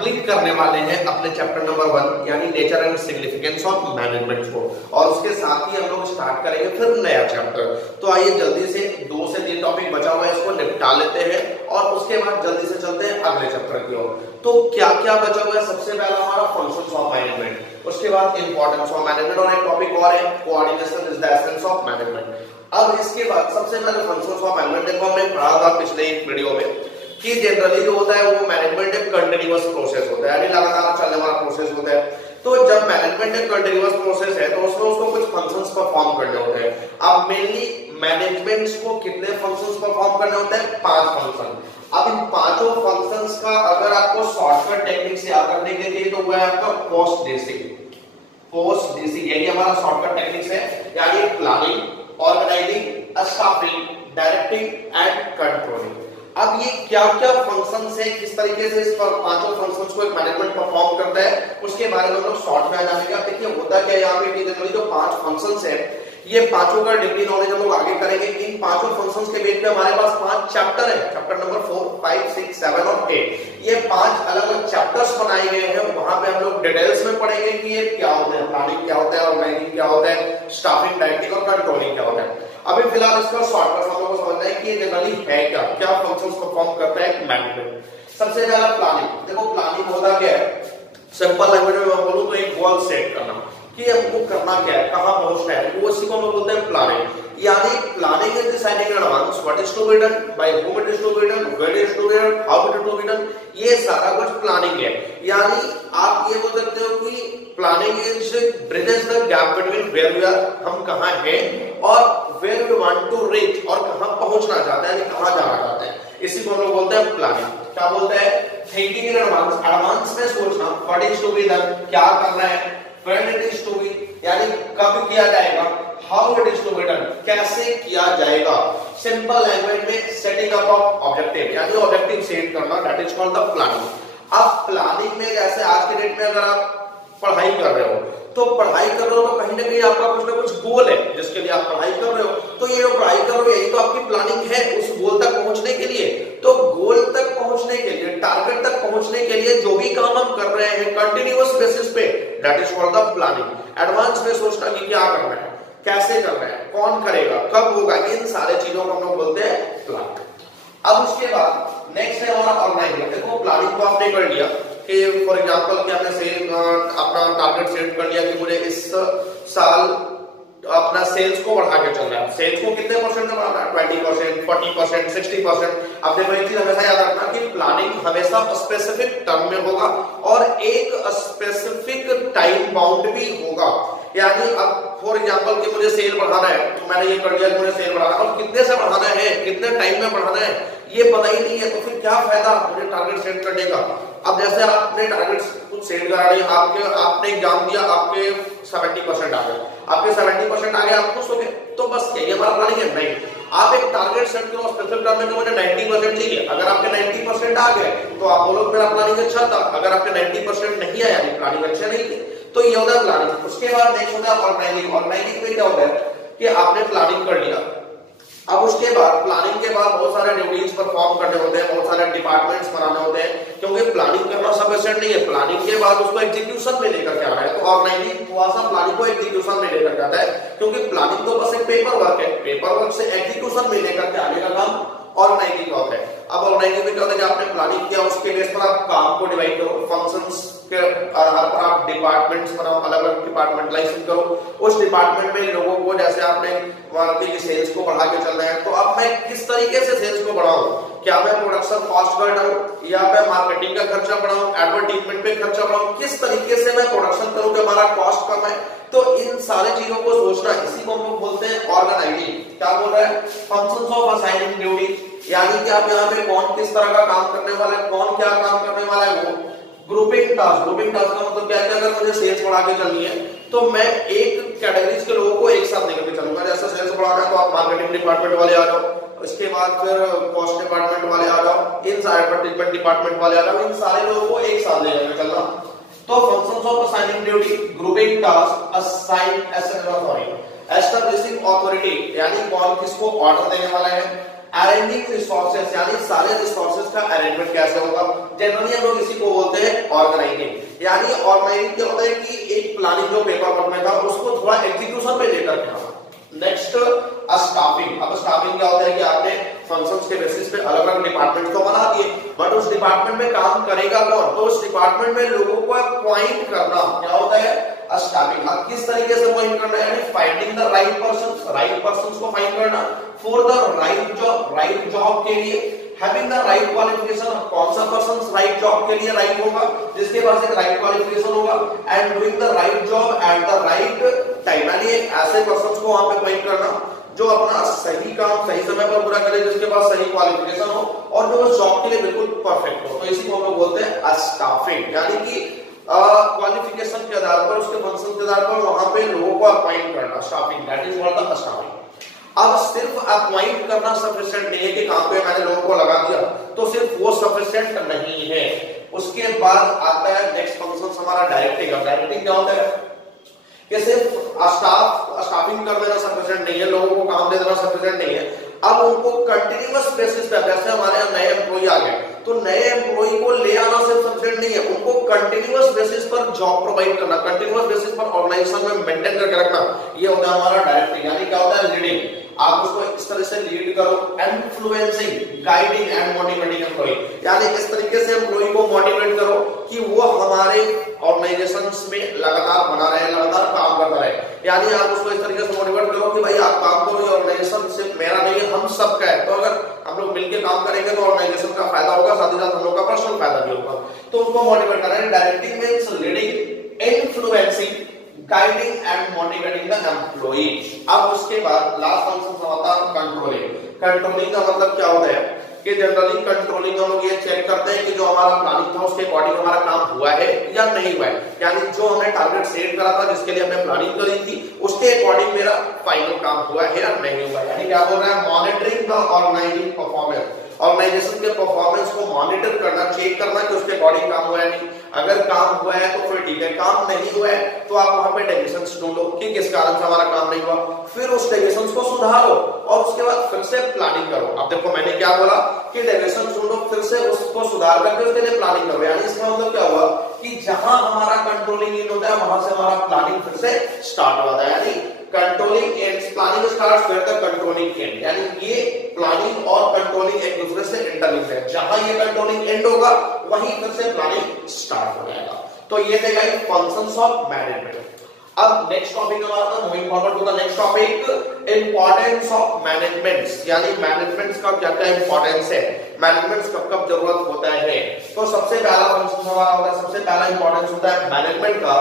Complete करने वाले हैं अपने चैप्टर नंबर 1 यानी nature and significance of management को, और उसके साथ ही हम लोग स्टार्ट करेंगे फिर नया चैप्टर। तो आइए जल्दी से 2 से 3 टॉपिक बचा हुआ है, इसको निपटा लेते हैं और उसके बाद जल्दी से चलते हैं अगले चैप्टर की ओर। तो क्या क्या बचा हुआ है? सबसे पहला हमारा फंक्शंस ऑफ मैनेजमेंट, उसके बाद इंपॉर्टेंस ऑफ मैनेजमेंट और एक टॉपिक और है coordination is the essence of management. अब इसके बाद सबसे पहले फंक्शंस ऑफ मैनेजमेंट देखो, हमने पढ़ा था पिछले एक वीडियो में कि जनरली जो होता है वो मैनेजमेंट एक कंटीन्यूअस प्रोसेस होता है, यानी लगातार चलने वाला प्रोसेस होता है। तो जब मैनेजमेंट एक कंटीन्यूअस प्रोसेस है तो उसमें उसको कुछ फंक्शंस परफॉर्म करने होते हैं। अब मेनली मैनेजमेंट्स को कितने फंक्शंस परफॉर्म करने होते हैं? 5 फंक्शन। अब इन पांचों फंक्शंस का अगर आपको शॉर्टकट टेक्निक से याद करने के लिए तो वो है आपका पोस्ट बेसिक। पोस्ट बेसिक यही हमारा शॉर्टकट टेक्निक्स है, यानी planning, organising, staffing, directing and controlling. अब ये क्या क्या फंक्शंस है, किस तरीके से इस पांचों फंक्शंस को एक मैनेजमेंट परफॉर्म करता है, उसके बारे में हम लोग शॉर्ट में आ जाएंगे। अब देखिए होता क्या है यहाँ पे, जनरली जो 5 फंक्शंस है ये पांचों का डिग्री नॉलेज हम लोग आगे करेंगे। इन पांचों फंक्शंस के बेस पे हमारे पास 5 चैप्टर है, चैप्टर नंबर 4, 5, 6, 7 और 8। ये 5 अलग अलग चैप्टर्स बनाए गए हैं, वहां पे हम लोग डिटेल्स में पढ़ेंगे कि ये क्या होता है, प्लानिंग क्या होता है, ऑर्गेनाइजिंग क्या होता है, स्टाफिंग, डायरेक्टिंग और कंट्रोलिंग क्या होता है। अभी फिलहाल इसका शॉर्टकट हम लोग को समझना है कि ये जनरली है क्या, क्या फंक्शंस परफॉर्म करता है मैनेजमेंट। सबसे पहला प्लानिंग। देखो प्लानिंग होता क्या है, सिंपल लैंग्वेज में मैं बोलूं तो एक गोल सेट करना कि हमको करना क्या है, कहां पहुंचना है, वो इसी को हम बोलते हैं प्लानिंग। यानी planning is deciding in advance what is to be done, by whom it is to be done, when it is to be done, how it is to be done, ये सारा कुछ प्लानिंग है। यानी आप ये बोल सकते हो कि planning is bridges the gap between where we are, हम कहां हैं, और where we want to reach, और कहां पहुंचना चाहते हैं, यानी कहां जाना चाहते हैं, इसी को हम लोग बोलते हैं प्लानिंग। क्या बोलते हैं? थिंकिंग इन एडवांस, एडवांस में सोचना, what is to be done, क्या करना है, when it is to be यानी कब किया जाएगा, how it is to be done कैसे किया जाएगा। सिंपल लैंग्वेज में सेटिंग अप ऑफ ऑब्जेक्टिव, यानी ऑब्जेक्टिव सेट करना, that is called the planning. अब प्लानिंग में जैसे आज के डेट में अगर आप पढ़ाई कर रहे हो तो पढ़ाई कर रहे हो तो कहीं ना कहीं आपका कुछ ना कुछ गोल है जिसके लिए आप पढ़ाई कर रहे हो। तो ये जो पढ़ाई कर रहे हो यही तो आपकी प्लानिंग है उस गोल तक पहुंचने के लिए। तो गोल तक पहुंचने के लिए, टारगेट तक पहुंचने के लिए जो भी काम हम कर रहे हैं कंटिन्यूअस बेसिस पे, that is called the planning. Advance में सोचना कि क्या करना है, कैसे करना है, कौन करेगा, कब होगा, इन सारे चीजों को हम लोग बोलते हैं प्लानिंग। अब उसके बाद नेक्स्ट है हमारा ऑर्गेनाइजिंग। देखो प्लानिंग को आपने कर लिया कि फॉर एग्जांपल कि आपने अपना टारगेट सेट कर लिया कि मुझे इस साल अपना सेल्स को बढ़ा के चलना है। सेल्स को कितने परसेंट में बढ़ाना है? 20%, 40%, 60%। अब देखो एक चीज हमेशा याद रखना कि प्लानिंग हमेशा स्पेसिफिक टर्म में होगा और एक स्पेसिफिक टाइम बाउंड भी होगा। यानी अब फॉर एग्जांपल कि मुझे सेल बढ़ाना है तो मैंने ये कर लिया कि मुझे सेल बढ़ाना है, और कितने से बढ़ाना है, कितने टाइम में बढ़ाना है ये पता ही नहीं है, तो फिर क्या फायदा मुझे टारगेट सेट करने का। अब जैसे आपने टारगेट कुछ सेट करा रही, आपने एग्जाम दिया, आपके 70% आ गए, आपके 70% आ गए, आप खुश हो गए, तो बस यही हमारा प्लानिंग है? नहीं, आप एक टारगेट सेट करो स्पेसिफिक टाइम में कि मुझे 90% चाहिए। अगर आपके 90% आ गए तो आप बोलो मेरा प्लानिंग अच्छा था। अगर आपके 90% नहीं आया, प्लानिंग अच्छा नहीं थी। तो ये होता है प्लानिंग। उसके बाद नेक्स्ट होता है ऑर्गेनाइजिंग। ऑर्गेनाइजिंग में क्या होता है कि आपने प्लानिंग कर लिया, अब उसके बाद प्लानिंग के बाद बहुत सारे ड्यूटीज परफॉर्म करने होते हैं, बहुत सारे डिपार्टमेंट्स बनाने होते हैं, क्योंकि प्लानिंग करना सफिशिएंट नहीं है, प्लानिंग के बाद उसको एग्जीक्यूशन में लेकर के आना है। तो ऑर्गेनाइजिंग थोड़ा सा प्लानिंग को एग्जीक्यूशन में लेकर जाता है, क्योंकि प्लानिंग तो बस एक पेपर वर्क है, पेपर वर्क से एग्जीक्यूशन में लेकर के आने का काम ऑर्गेनाइजिंग होता है। अब ऑर्गेनाइजिंग में क्या होता है कि आपने प्लानिंग किया, उसके बेस पर आप काम को डिवाइड करो, फंक्शंस के आधार पर आप डिपार्टमेंट्स बनाओ, अलग अलग डिपार्टमेंटलाइजेशन करो। उस डिपार्टमेंट में लोगों को, जैसे आपने मार्केटिंग की सेल्स को बढ़ा के चलना है, तो अब मैं किस तरीके से सेल्स को बढ़ाऊं, क्या मैं प्रोडक्शन कॉस्ट बढ़ाऊं या मैं मार्केटिंग का खर्चा बढ़ाऊं, एडवर्टाइजमेंट पे खर्चा बढ़ाऊं, किस तरीके से मैं प्रोडक्शन करूं कि हमारा कॉस्ट कम है। तो इन सारी चीजों को सोचना, इसी को हम लोग बोलते हैं ऑर्गेनाइजिंग। क्या बोल रहा है? फंक्शंस ऑफ असाइनिंग ड्यूटी, यानी कि आप यहाँ पे कौन किस तरह का काम करने वाला है, कौन क्या काम करने वाला है, वो ग्रुपिंग टास्क। ग्रुपिंग टास्क का मतलब क्या है कि अगर मुझे सेल्स बढ़ा के चलनी है तो मैं एक कैटेगरीज के लोगों को एक साथ लेकर के चलूंगा। जैसे सेल्स बढ़ाना है तो आप मार्केटिंग डिपार्टमेंट वाले आ जाओ, उसके बाद फिर कॉस्ट डिपार्टमेंट वाले आ जाओ, इन सारे एडवर्टाइजमेंट डिपार्टमेंट वाले आ जाओ, इन सारे लोगों को एक साथ लेकर चलना। तो functions of assigning duty, grouping task, establishing authority, यानी कौन किसको ऑर्डर देने वाला है, अरेंजिंग रिसोर्सेस यानी सारे रिसोर्सेस का अरेंजमेंट कैसे होगा। जनरली हम लोग इसी को बोलते हैं ऑर्गेनाइजिंग। यानी ऑर्गेनाइजिंग क्या होता है कि एक प्लानिंग जो पेपर वर्क में था उसको थोड़ा एग्जीक्यूशन पे लेकर के आना। Next staffing. अब स्टाफिंग क्या होता है कि आपने फंक्शंस के बेसिस पे अलग अलग डिपार्टमेंट तो बना दिए, बट उस डिपार्टमेंट में काम करेगा कौन, तो उस डिपार्टमेंट में लोगों को अपॉइंट करना क्या होता है स्टाफिंग। अब किस तरीके से अपॉइंट करना है, यानी फाइंडिंग द राइट पर्सन को फाइंड करना फॉर द राइट जॉब के लिए, हैविंग द राइट क्वालिफिकेशन, कौन सा पर्सन राइट जॉब के लिए राइट होगा, जिसके पास एक राइट क्वालिफिकेशन होगा, and doing the right job at the right time, यानी ऐसे पर्सन को वहां पे अपॉइंट करना जो अपना सही काम सही समय पर पूरा करे, जिसके पास सही क्वालिफिकेशन हो और जो उस जॉब के लिए बिल्कुल परफेक्ट हो। तो इसी को हम लोग बोलते हैं स्टाफिंग, यानी कि क्वालिफिकेशन के आधार पर, उसके फंक्शन के आधार पर वहां पे लोगों को अपॉइंट करना, staffing, that is what the staffing. अब सिर्फ अपॉइंट करना सफिशिएंट नहीं है कि काम पे मैंने लोगों को लगा दिया, तो सिर्फ वो सफिशिएंट नहीं है। उसके बाद आता है नेक्स्ट फंक्शन हमारा डायरेक्टिंग। अब डायरेक्टिंग क्या होता है कि सिर्फ स्टाफिंग कर देना सफिशिएंट नहीं है, लोगों को काम दे देना सफिशिएंट नहीं है। अब उनको कंटिन्यूअस बेसिस पे, जैसे हमारे यहाँ नए एम्प्लॉय आ गए तो नए एम्प्लॉय को ले आना सिर्फ सफिशिएंट नहीं है, उनको कंटिन्यूअस बेसिस पर जॉब प्रोवाइड करना, कंटिन्यूअस बेसिस पर ऑर्गेनाइजेशन में मेंटेन करके रखना, ये होता है हमारा डायरेक्टिंग। यानी क्या होता है लीडिंग। आप उसको इस तरह से लीड करो, influencing, guiding and motivating employ, यानी इस तरीके से एम्प्लॉय को मोटिवेट करो कि वो हमारे ऑर्गेनाइजेशंस में लगातार बना रहे, लगातार काम करता रहे। यानी आप उसको इस तरीके से मोटिवेट करो कि भाई आप काम करो, ये ऑर्गेनाइजेशन सिर्फ मेरा नहीं है, हम सबका है। तो अगर हम लोग मिलकर काम करेंगे तो ऑर्गेनाइजेशन का फायदा होगा, साथ ही साथ हम लोग का पर्सनल फायदा भी होगा। तो उनको मोटिवेट करना है। Directing means leading, influencing, guiding and motivating the employee. अब उसके बाद लास्ट फंक्शन होता है कंट्रोलिंग। कंट्रोलिंग का मतलब क्या होता है कि जनरली कंट्रोलिंग हम लोग ये चेक करते हैं कि जो हमारा प्लानिंग था उसके अकॉर्डिंग हमारा काम हुआ है या नहीं हुआ है। यानी जो हमने टारगेट सेट करा था, जिसके लिए हमने प्लानिंग करी थी, उसके अकॉर्डिंग मेरा फाइनल काम हुआ है या नहीं हुआ है। यानी क्या बोल रहा है, monitoring the organising performance. Organisation के परफॉर्मेंस को मॉनिटर करना, चेक करना कि उसके अकॉर्डिंग काम हुआ है नहीं। अगर काम हुआ है तो फिर ठीक है, काम नहीं हुआ है तो आप वहां पे डेविएशंस ढूंढो कि किस कारण से हमारा काम नहीं हुआ, फिर उस डेविएशंस को सुधारो और उसके बाद फिर से प्लानिंग करो। अब देखो मैंने क्या बोला कि डेविएशंस ढूंढो, फिर से उसको सुधार करके उसके लिए प्लानिंग करो। यानी इसका मतलब क्या हुआ कि जहां हमारा कंट्रोलिंग इन होता है वहां से हमारा प्लानिंग फिर से स्टार्ट होता है। यानी controlling ends, planning starts where the controlling end. यानी ये प्लानिंग और कंट्रोलिंग एक दूसरे से इंटरलिंक्ड है। जहां ये कंट्रोलिंग एंड होगा वहीं फिर से प्लानिंग स्टार्ट हो जाएगा। तो ये थे गाइस फंक्शंस ऑफ मैनेजमेंट। अब नेक्स्ट टॉपिक हमारा था, moving forward to the next topic, importance of managements. यानी मैनेजमेंट्स का क्या क्या इंपॉर्टेंस है, मैनेजमेंट्स कब कब जरूरत होता है। तो सबसे पहला फंक्शन हमारा होता है, सबसे पहला इंपॉर्टेंस होता है मैनेजमेंट का,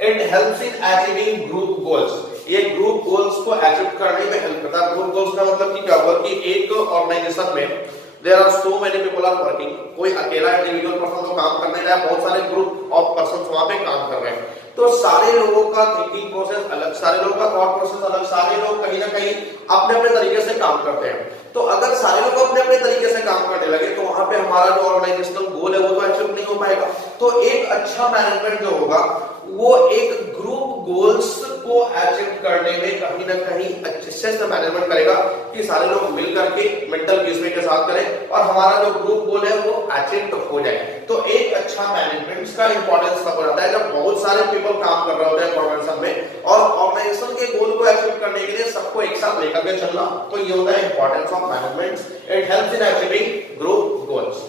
it helps in achieving group goals. ये ग्रुप गोल्स को अचीव करने में हेल्प करता है। ग्रुप गोल्स का मतलब कि क्या हुआ कि एक ऑर्गेनाइजेशन में there are so many people are working, कोई अकेला इंडिविजुअल पर्सन तो काम करने का, बहुत सारे ग्रुप ऑफ पर्संस वहां पे काम कर रहे हैं। तो सारे लोगों का थिंकिंग प्रोसेस अलग, सारे लोगों का थॉट प्रोसेस अलग, सारे लोग कहीं ना कहीं अपने अपने तरीके से काम करते हैं। तो अगर सारे लोग अपने अपने तरीके से काम करने लगे तो वहां पे हमारा जो ऑर्गेनाइजेशनल गोल है वो तो अचीव नहीं हो पाएगा। तो एक अच्छा मैनेजमेंट जो होगा वो एक ग्रुप गोल्स को अचीव करने में कहीं ना कहीं अच्छे से मैनेजमेंट करेगा कि सारे लोग मिल करके मेंटल पीस के साथ करें और हमारा जो ग्रुप गोल है वो अचीव हो जाए। तो एक अच्छा मैनेजमेंट का इंपॉर्टेंस तब हो जाता है जब बहुत सारे पीपल काम कर रहे होते हैं ऑर्गेनाइजेशन में और ऑर्गेनाइजेशन के गोल को अचीव करने के लिए सबको एक साथ लेकर के चलना। तो ये होता है importance of management, it helps in achieving group goals.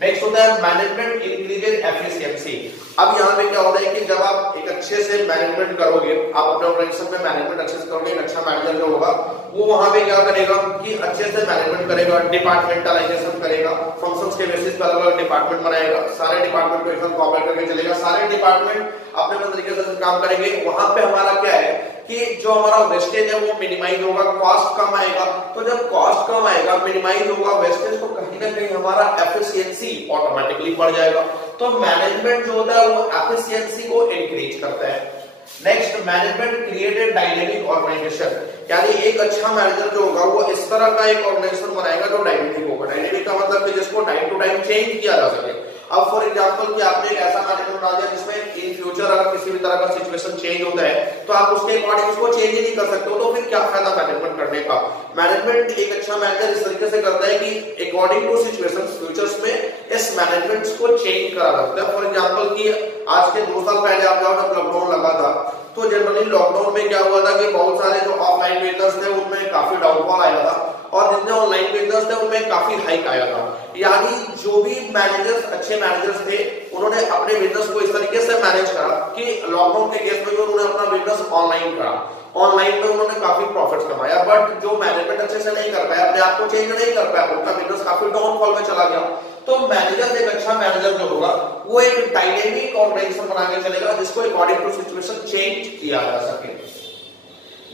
Next होता है मैनेजमेंट इंक्रीजेस एफिशिएंसी। अब यहाँ पे क्या होता है कि जब आप एक अच्छे से मैनेजमेंट करोगे, आप अपने ऑर्गेनाइजेशन में मैनेजमेंट अच्छे से करोगे, एक अच्छा मैनेजर जो होगा वो वहां पे क्या करेगा कि अच्छे से मैनेजमेंट करेगा, डिपार्टमेंटलाइजेशन करेगा, फंक्शंस के बेसिस पर अलग अलग डिपार्टमेंट बनाएगा, सारे डिपार्टमेंट को एकदम कोऑपरेट करके चलेगा, सारे डिपार्टमेंट अपने अपने तरीके से काम करेंगे। वहां पे हमारा क्या है कि जो हमारा वेस्टेज है वो मिनिमाइज होगा, कॉस्ट कम आएगा। तो जब कॉस्ट कम आएगा, मिनिमाइज होगा वेस्टेज, तो कहीं ना कहीं हमारा एफिशिएंसी ऑटोमेटिकली बढ़ जाएगा। तो मैनेजमेंट जो होता है वो एफिशिएंसी को इंक्रीज करता है। Next, management created dynamic organisation. यानी एक अच्छा मैनेजर जो होगा वो इस तरह का एक ऑर्गेनाइजेशन बनाएगा जो डायनेमिक होगा। डायनेमिक का मतलब कि जिसको टाइम टू टाइम चेंज किया जा सके। अब फॉर एग्जांपल कि आपने एक ऐसा मैनेजमेंट बना दिया जिसमें इन फ्यूचर अगर किसी भी तरह का सिचुएशन चेंज होता है तो आप उसके अकॉर्डिंग उसको चेंज ही नहीं कर सकते हो, तो फिर क्या फायदा मैनेजमेंट करने का। मैनेजमेंट एक अच्छा मैनेजर इस तरीके से करता है कि अकॉर्डिंग टू सिचुएशन फ्यूचर्स में इस मैनेजमेंट को चेंज करा सकता है। फॉर एग्जांपल कि आज के 2 साल पहले आप जाओ जब लॉकडाउन लगा था तो जनरली लॉकडाउन में क्या हुआ था कि बहुत सारे जो ऑफलाइन बिजनेस थे उनमें काफी डाउनफॉल आया था और जितने ऑनलाइन बिजनेस थे उनमें काफी हाइक आया था। यानी जो भी मैनेजर्स अच्छे मैनेजर्स थे उन्होंने अपने बिजनेस को इस तरीके से मैनेज करा कि लॉकडाउन के केस में उन्होंने अपना बिजनेस ऑनलाइन करा, ऑनलाइन में उन्होंने काफी प्रॉफिट्स कमाया। बट जो मैनेजमेंट अच्छे से नहीं कर पाया, अपने आप को चेंज नहीं कर पाया, उनका बिजनेस काफी डाउनफॉल में चला गया। तो मैनेजर एक अच्छा मैनेजर जो होगा वो एक डायनेमिक ऑर्गेनाइजेशन बना के चलेगा जिसको अकॉर्डिंग टू सिचुएशन चेंज किया जा सके।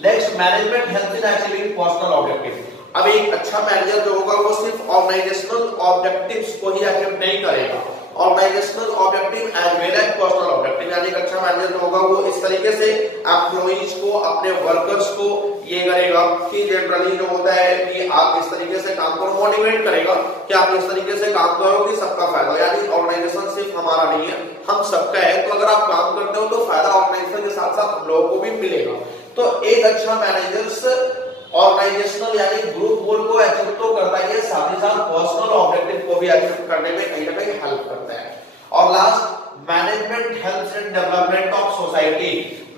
Next, management helps in achieving personal objective. अब एक अच्छा मैनेजर जो होगा वो सिर्फ ऑर्गेनाइजेशनल ऑब्जेक्टिव्स को ही अचीव नहीं करेगा, organisational objective as well as personal objective. यानी एक अच्छा मैनेजर जो होगा वो इस तरीके से एम्प्लॉइज को, अपने वर्कर्स को ये करेगा कि जनरली जो होता है कि आप इस तरीके से काम करो, मोटिवेट करेगा कि आप इस तरीके से काम करो कि सबका फायदा। यानी ऑर्गेनाइजेशन सिर्फ हमारा नहीं है, हम सबका है। तो अगर आप काम करते हो तो फायदा ऑर्गेनाइजेशन के साथ साथ हम लोगों को भी मिलेगा। तो एक अच्छा मैनेजर ऑर्गेनाइजेशनल यानी ग्रुप गोल को अचीव तो करता है, साथ ही साथ पर्सनल ऑब्जेक्टिव को भी अचीव करने में कहीं ना कहीं हेल्प करता है। और last, management helps in development of society.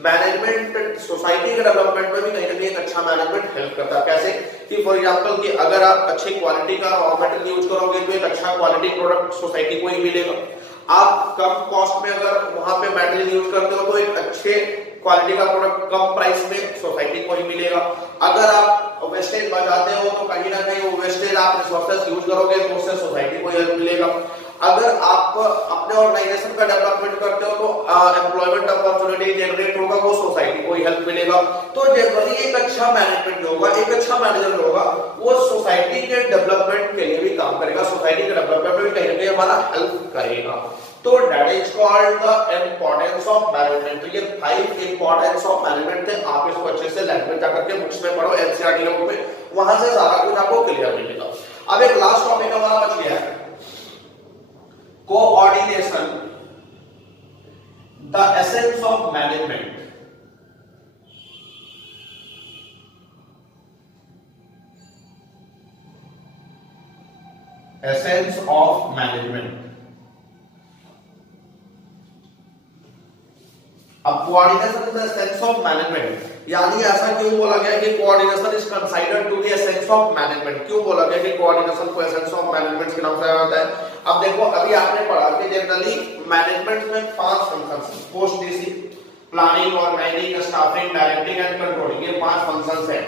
Management society के डेवलपमेंट में भी कहीं ना कहीं एक अच्छा मैनेजमेंट हेल्प करता है। कैसे कि फॉर एग्जांपल कि अगर आप अच्छी क्वालिटी का रॉ मटेरियल यूज करोगे तो एक अच्छा क्वालिटी प्रोडक्ट सोसाइटी को ही मिलेगा। आप कम कॉस्ट में अगर वहां पे मटेरियल यूज करते हो तो एक अच्छे क्वालिटी का प्रोडक्ट कम प्राइस में सोसाइटी को ही मिलेगा। अगर आप वेस्टेज बचाते हो तो कहीं ना कहीं वो वेस्टेज आप रिसोर्सेज यूज करोगे तो उससे सोसाइटी को हेल्प मिलेगा। अगर आप अपने ऑर्गेनाइजेशन का डेवलपमेंट करते हो तो एम्प्लॉयमेंट अपॉर्चुनिटी जनरेट होगा, वो सोसाइटी को ही हेल्प मिलेगा। तो जनरली एक अच्छा मैनेजमेंट जो होगा, एक अच्छा मैनेजर जो होगा वो सोसाइटी के डेवलपमेंट के लिए भी काम करेगा, सोसाइटी के डेवलपमेंट में भी कहीं ना कहीं हमारा हेल्प करेगा। तो that is called the importance of management. तो ये 5 इंपॉर्टेंस ऑफ मैनेजमेंट थे। आप इसको अच्छे से लैंग्वेज जाकर के बुक्स में पढ़ो, एनसीईआरटी के बुक में, वहां से सारा कुछ आपको क्लियर मिलेगा। अब एक लास्ट टॉपिक हमारा बच गया है, coordination, the essence of management. Essence of management. अब coordination is the essence of management, यानी ऐसा क्यों बोला गया कि coordination is considered to the essence of management. क्यों बोला गया कि कोऑर्डिनेशन को एसेंस ऑफ मैनेजमेंट के नाम से जाना जाता है? अब देखो, अभी आपने पढ़ा कि जनरली मैनेजमेंट में 5 फंक्शंस हैं, post DC, planning, organising, staffing, directing and controlling. ये 5 फंक्शंस हैं।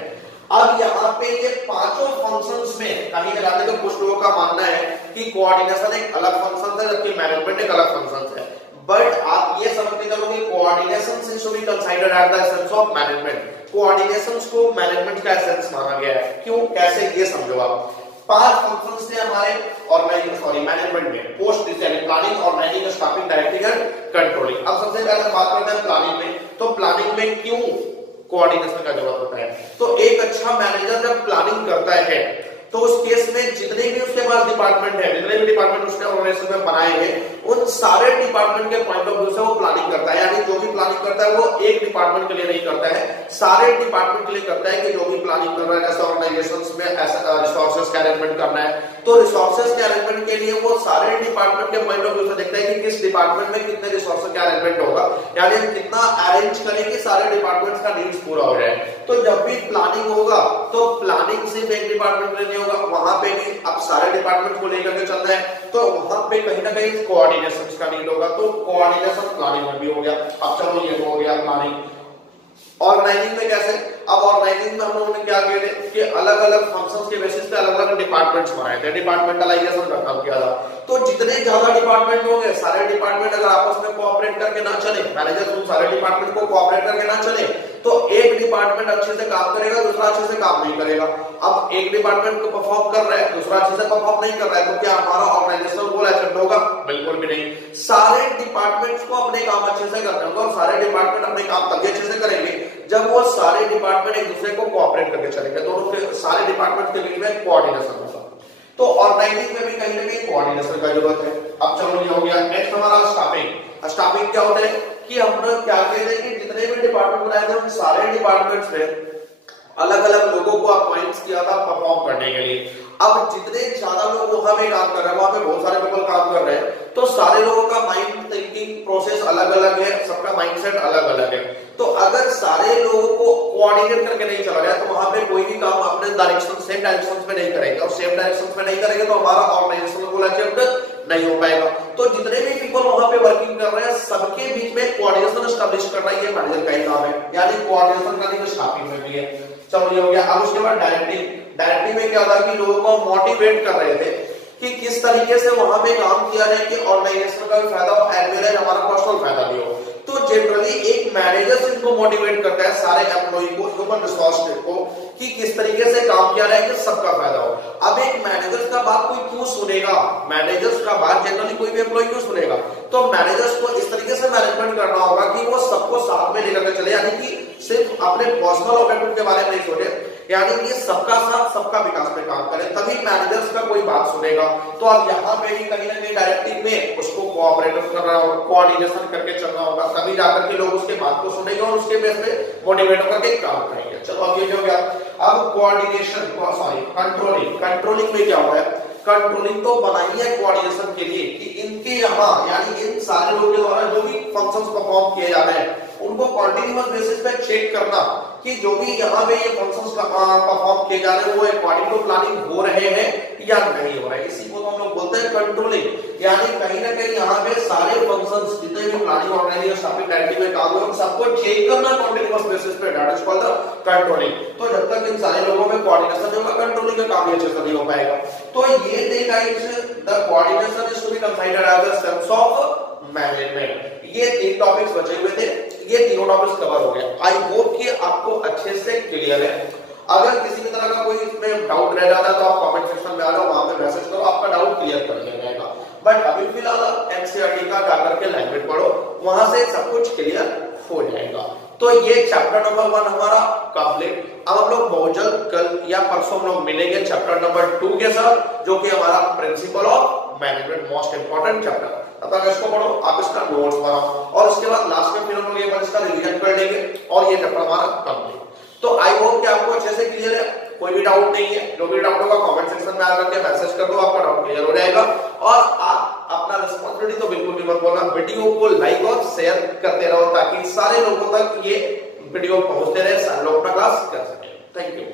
अब यहाँ पे ये पांचों फंक्शंस में कहीं ना कहीं कुछ लोगों का मानना है कि कोऑर्डिनेशन एक अलग फंक्शन है जबकि मैनेजमेंट एक अलग फंक्शन है। बट आप ये समझ के चलो कि कोऑर्डिनेशन से should be considered at the essence of management. Coordination को मैनेजमेंट का एसेंस माना गया है। क्यों, कैसे, ये समझो आप। 5 फंक्शंस थे हमारे मैनेजमेंट में, post decision, planning, organising, staffing, directing and controlling. अब सबसे पहले बात करते हैं प्लानिंग में। तो प्लानिंग में क्यों कोऑर्डिनेशन का जरूरत होता है? तो एक अच्छा मैनेजर जब प्लानिंग करता है तो उस केस में जितने भी उसके पास डिपार्टमेंट है, जितने भी डिपार्टमेंट उसने ऑर्गेनाइजेशन में बनाए हैं, उन सारे डिपार्टमेंट के पॉइंट ऑफ व्यू से वो प्लानिंग करता है। यानी जो भी प्लानिंग करता है वो एक डिपार्टमेंट के लिए नहीं करता है, सारे डिपार्टमेंट के लिए करता है। कि जो भी प्लानिंग कर रहा है, जैसे ऑर्गेनाइजेशंस में ऐसा रिसोर्सेज का अरेंजमेंट करना है तो रिसोर्सेज के अरेंजमेंट के लिए वो सारे डिपार्टमेंट के पॉइंट ऑफ व्यू से देखता है कि किस डिपार्टमेंट में कितने रिसोर्सेज का अरेंजमेंट होगा, यानी कितना अरेंज करें कि सारे डिपार्टमेंट्स का नीड्स पूरा हो जाए। तो जब भी प्लानिंग होगा तो प्लानिंग सिर्फ एक डिपार्टमेंट के लिए नहीं होगा, वहां पे भी अब सारे डिपार्टमेंट को लेकर के चलना है, तो वहां पे कहीं ना कहीं कोऑर्डिनेशन का नीड होगा। तो कोऑर्डिनेशन प्लानिंग में भी हो गया। अब चलो ये हो गया प्लानिंग। ऑर्गेनाइजिंग में कैसे? अब ऑर्गेनाइजिंग में हम लोगों ने क्या किया कि अलग अलग फंक्शंस के बेसिस पे अलग अलग डिपार्टमेंट्स बनाए थे, डिपार्टमेंटलाइजेशन का काम किया था। तो जितने ज्यादा डिपार्टमेंट होंगे, सारे डिपार्टमेंट अगर आपस में कोऑपरेट करके ना चले, मैनेजर उन सारे डिपार्टमेंट को कोऑपरेट करके ना चले, तो एक डिपार्टमेंट अच्छे से काम करेगा, दूसरा अच्छे से काम नहीं करेगा। अब एक डिपार्टमेंट को परफॉर्म कर रहा है, दूसरा अच्छे से परफॉर्म नहीं कर रहा है, तो क्या हमारा ऑर्गेनाइजेशनल गोल अचीव होगा? बिल्कुल भी नहीं। सारे डिपार्टमेंट्स को अपने काम अच्छे से करना होगा और सारे डिपार्टमेंट अपने काम तभी अच्छे से करेंगे जब वो सारे डिपार्टमेंट एक दूसरे को कोऑपरेट करके चलेंगे, दोनों के सारे डिपार्टमेंट के बीच में कोऑर्डिनेशन होगा। तो ऑर्गेनाइजिंग में भी कहीं ना कहीं कोऑर्डिनेशन का जरूरत है। अब चलो ये हो गया। नेक्स्ट हमारा स्टाफिंग। स्टाफिंग क्या होता है कि हमने क्या कहते हैं कि जितने भी डिपार्टमेंट बनाए थे उन सारे डिपार्टमेंट्स में अलग अलग लोगों को अपॉइंट किया था परफॉर्म करने के लिए। अब जितने ज्यादा लोग वहां पे काम कर रहे हैं, वहां पे बहुत सारे पीपल काम कर रहे हैं, तो सारे लोगों का माइंड थिंकिंग प्रोसेस अलग अलग है, सबका माइंडसेट अलग अलग है। तो अगर सारे लोगों को कोऑर्डिनेट करके नहीं चला गया तो वहां पे कोई भी काम अपने डायरेक्शन सेम डायरेक्शन में नहीं करेंगे, और सेम डायरेक्शन में नहीं करेंगे तो हमारा ऑर्गेनाइजेशनल गोल अचीव नहीं हो पाएगा। तो जितने भी पीपल वहां पे वर्किंग कर रहे हैं सबके बीच में कोऑर्डिनेशन एस्टैब्लिश करना ये मैनेजर का ही काम है, यानी कोऑर्डिनेशन करने की स्टाफिंग में भी है। चलो ये हो गया। अब उसके बाद डायरेक्टिव में क्या होता है कि लोगों को मोटिवेट कर रहे थे कि किस तरीके से वहां पे काम किया जाए कि ऑर्गेनाइजेशन का भी फायदा हो एज वेल एज हमारा पर्सनल फायदा भी हो। तो जनरली एक मैनेजर इनको मोटिवेट करता है सारे एम्प्लॉय को, ह्यूमन रिसोर्स को, कि किस तरीके से काम किया जाए कि सबका फायदा हो। अब एक मैनेजर का बात कोई क्यों सुनेगा, मैनेजर्स का बात जनरली कोई भी एम्प्लॉय क्यों सुनेगा, तो मैनेजर्स को इस तरीके से मैनेजमेंट करना होगा कि वो सबको साथ में लेकर चले, यानी कि सिर्फ अपने पर्सनल ऑब्जेक्टिव के बारे में नहीं सोचे, यानी कि सबका साथ सबका विकास में काम करें, तभी मैनेजर्स का कोई बात सुनेगा। तो अब यहाँ पे भी कहीं ना कहीं डायरेक्टिव में उसको कोऑपरेटिव करना होगा, कोऑर्डिनेशन करके चलना होगा, तभी जाकर के लोग उसके बात को सुनेंगे और उसके बेस पे मोटिवेट होकर के काम करेंगे। चलो अब ये हो गया। अब कोऑर्डिनेशन कंट्रोलिंग में क्या होता है, कंट्रोलिंग तो बनाई है कोऑर्डिनेशन के लिए कि इनके यहाँ यानी इन सारे लोगों के द्वारा जो भी फंक्शंस परफॉर्म किए जा रहे हैं उनको कंटीन्यूअस बेसिस पे चेक करना कि जो भी यहाँ पे ये फंक्शंस परफॉर्म किए जा रहे हैं वो अकॉर्डिंग टू प्लानिंग हो रहे हैं या नहीं हो रहे हैं। इसी को तो हम लोग बोलते हैं कंट्रोलिंग, यानी कहीं ना कहीं यहाँ पे सारे फंक्शंस जितने भी प्लानिंग ऑर्गेनाइजेशन स्टाफिंग डायरेक्टिव में काम हो रहे हैं सबको चेक करना कंटीन्यूअस बेसिस पे, that is called the controlling. तो जब तक इन सारे लोगों में कोऑर्डिनेशन होगा कंट्रोलिंग का काम अच्छे से नहीं हो पाएगा। तो ये थे guys the coordination is to be considered as a sense of management. ये 3 टॉपिक्स बचे हुए थे, ये तीनों टॉपिक्स कवर हो गए। आई होप कि आपको अच्छे से क्लियर है। अगर किसी भी तरह का कोई इसमें डाउट रह जाता है तो आप कमेंट सेक्शन में आ जाओ, वहां पे मैसेज करो, आपका डाउट क्लियर कर दिया जाएगा। बट अभी फिलहाल एनसीईआरटी का जाकर के लैंग्वेज पढ़ो, वहां से सब कुछ क्लियर हो जाएगा। तो ये चैप्टर नंबर 1 हमारा कंप्लीट। अब हम लोग बहुत जल्द कल या परसों हम लोग मिलेंगे चैप्टर नंबर 2 के साथ, जो कि हमारा principle of management, most important chapter. तब तक इसको पढ़ो, आप इसका नोट्स बनाओ और उसके बाद लास्ट में फिर हम लोग एक बार इसका रिवीजन कर लेंगे और ये चैप्टर हमारा कंप्लीट। तो आई होप कि आपको अच्छे से क्लियर है, कोई भी डाउट नहीं है। जो भी डाउट होगा कमेंट सेक्शन में आकर के मैसेज कर दो, आपका डाउट क्लियर हो जाएगा। और आप अपना रिस्पांसिबिलिटी तो बिल्कुल भी मत बोलना, वीडियो को लाइक और शेयर करते रहो ताकि सारे लोगों तक ये वीडियो पहुंचते रहे, सारे लोग अपना क्लास कर सकें। Thank you.